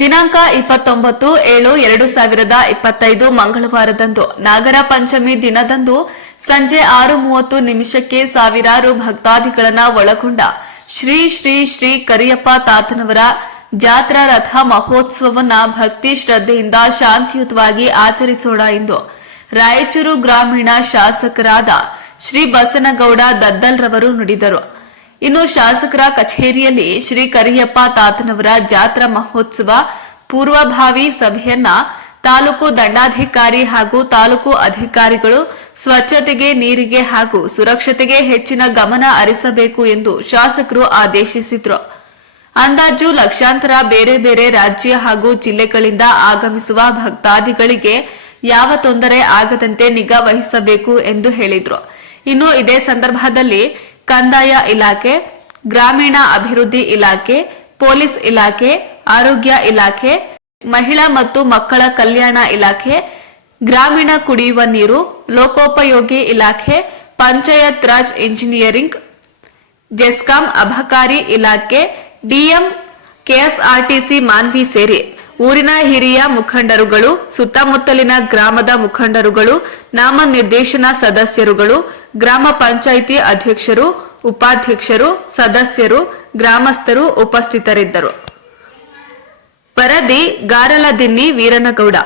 ದಿನಾಂಕ 29/7/2025 ಮಂಗಳವಾರದಂದು ನಾಗರ ಪಂಚಮಿ ದಿನದಂದು ಸಂಜೆ 6:30 ಸಾವಿರಾರು ಭಕ್ತಾದಿಗಳನ್ನ ಒಳಗೊಂಡ ಶ್ರೀ ಶ್ರೀ ಶ್ರೀ ಕರಿಯಪ್ಪ ತಾತನವರ ಜಾತ್ರಾ ರಥ ಮಹೋತ್ಸವವನ್ನ ಭಕ್ತಿ ಶ್ರದ್ಧೆಯಿಂದ ಶಾಂತಿಯುತವಾಗಿ ಆಚರಿಸೋಣ ಎಂದು ರಾಯಚೂರು ಗ್ರಾಮೀಣ ಶಾಸಕರಾದ ಶ್ರೀ ಬಸನಗೌಡ ದದ್ದಲ್ರವರು ನುಡಿದರು. ಇನ್ನು ಶಾಸಕರ ಕಚೇರಿಯಲ್ಲಿ ಶ್ರೀ ಕರಿಯಪ್ಪ ತಾತನವರ ಜಾತ್ರಾ ಮಹೋತ್ಸವ ಪೂರ್ವಭಾವಿ ಸಭೆಯನ್ನ ತಾಲೂಕು ದಂಡಾಧಿಕಾರಿ ಹಾಗೂ ತಾಲೂಕು ಅಧಿಕಾರಿಗಳು ಸ್ವಚ್ಛತೆಗೆ, ನೀರಿಗೆ ಹಾಗೂ ಸುರಕ್ಷತೆಗೆ ಹೆಚ್ಚಿನ ಗಮನ ಹರಿಸಬೇಕು ಎಂದು ಶಾಸಕರು ಆದೇಶಿಸಿದರು. ಅಂದಾಜು ಲಕ್ಷಾಂತರ ಬೇರೆ ಬೇರೆ ರಾಜ್ಯ ಹಾಗೂ ಜಿಲ್ಲೆಗಳಿಂದ ಆಗಮಿಸುವ ಭಕ್ತಾದಿಗಳಿಗೆ ಯಾವ ತೊಂದರೆ ಆಗದಂತೆ ನಿಗಾ ವಹಿಸಬೇಕು ಎಂದು ಹೇಳಿದರು. ಇನ್ನು ಇದೇ ಸಂದರ್ಭದಲ್ಲಿ ಕಂದಾಯ ಇಲಾಖೆ, ಗ್ರಾಮೀಣ ಅಭಿವೃದ್ಧಿ ಇಲಾಖೆ, ಪೊಲೀಸ್ ಇಲಾಖೆ, ಆರೋಗ್ಯ ಇಲಾಖೆ, ಮಹಿಳಾ ಮತ್ತು ಮಕ್ಕಳ ಕಲ್ಯಾಣ ಇಲಾಖೆ, ಗ್ರಾಮೀಣ ಕುಡಿಯುವ ನೀರು, ಲೋಕೋಪಯೋಗಿ ಇಲಾಖೆ, ಪಂಚಾಯತ್ ರಾಜ್ ಇಂಜಿನಿಯರಿಂಗ್, ಜೆಸ್ಕಾಂ ಅಬಕಾರಿ ಇಲಾಖೆ, ಡಿಎಂ, ಕೆಎಸ್ಆರ್ಟಿಸಿ ಮಾನ್ವಿ ಸೇರಿ ಊರಿನ ಹಿರಿಯ ಮುಖಂಡರುಗಳು, ಸುತ್ತಮುತ್ತಲಿನ ಗ್ರಾಮದ ಮುಖಂಡರುಗಳು, ನಾಮನಿರ್ದೇಶನ ಸದಸ್ಯರುಗಳು, ಗ್ರಾಮ ಪಂಚಾಯಿತಿ ಅಧ್ಯಕ್ಷರು, ಉಪಾಧ್ಯಕ್ಷರು, ಸದಸ್ಯರು, ಗ್ರಾಮಸ್ಥರು ಉಪಸ್ಥಿತರಿದ್ದರು. ವರದಿ ಗಾರಲದಿನ್ನಿ ವೀರನಗೌಡ.